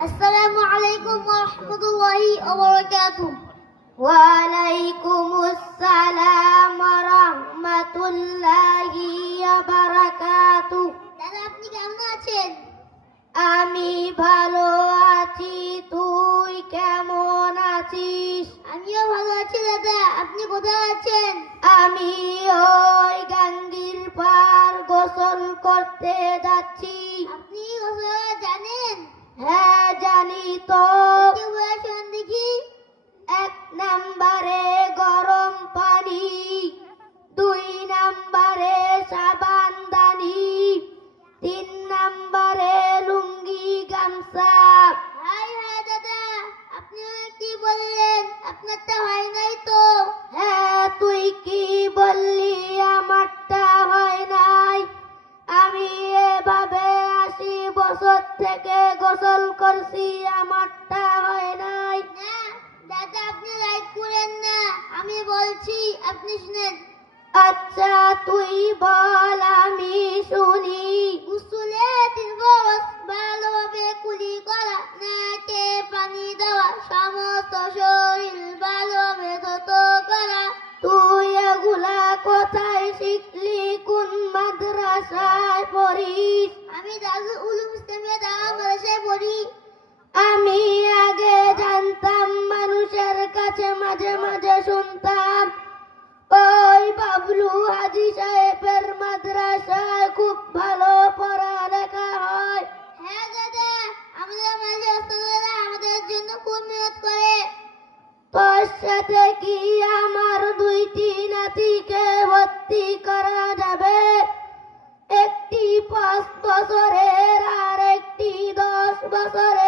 আসসালামু আলাইকুম ওয়া রাহমাতুল্লাহি ওয়া বারাকাতুহু। ওয়া আলাইকুমুস সালাম ওয়া রাহমাতুল্লাহি ওয়া বারাকাতুহু। দাদা, আপনি কেমন আছেন? আমি ভালো আছি, তুই কেমন আছিস? আমিও ভালো আছি দাদা। আপনি কোথায় আছেন? আমি ওই গাঙ্গির পার গোসল করতে যাচ্ছি। আপনি গোসল জানেন? হ্যাঁ, জানি তো। কি বলেছেন দেখি? 1 নম্বরে গরম পানি, 2 নম্বরে সাবানদানি, 3 নম্বরে লুঙ্গি গামছা। হাই হাই দাদা, আপনি কি বললেন? আপনারটা হয় নাই তো। হ্যাঁ, তুই কি বললি আমারটা হয় নাই? আমি এভাবে 80 বছর থেকে গোসল করছি, আমারটা হয় নাই। না দাদা, আপনি রাইট করেন না। আমি বলছি, আপনি শুনেন। আচ্ছা, তুই বল, আমি শুনি। গোসলে 3 বরস ভালোভাবে কুলি করা, নাকে পানি দেওয়া, সমস্ত শরীর ভালোভাবে ধৌত করা। তুই এগুলা কোথায় শিখলি? কোন মাদ্রাসায় পড়িস? আমি দারুল উলুম ইসলামিয়া দাওয়া মাদ্রাসায় পড়ি। আমি আগে জানতাম, মানুষের কাছে মাঝে মাঝে শুনতাম, ওই বাবলু হাজি সাহেবের মাদ্রাসায় খুব ভালো পড়ালেখা হয়। হ্যাঁ দাদা, আমাদের মাঝে ওস্তাদরা আমাদের জন্য খুব মেহনত করে। তোর সাথে কি আমার 2টি নাতিকে ভর্তি করা যাবে? একটি 5 বছরের আর একটি 10 বছরের।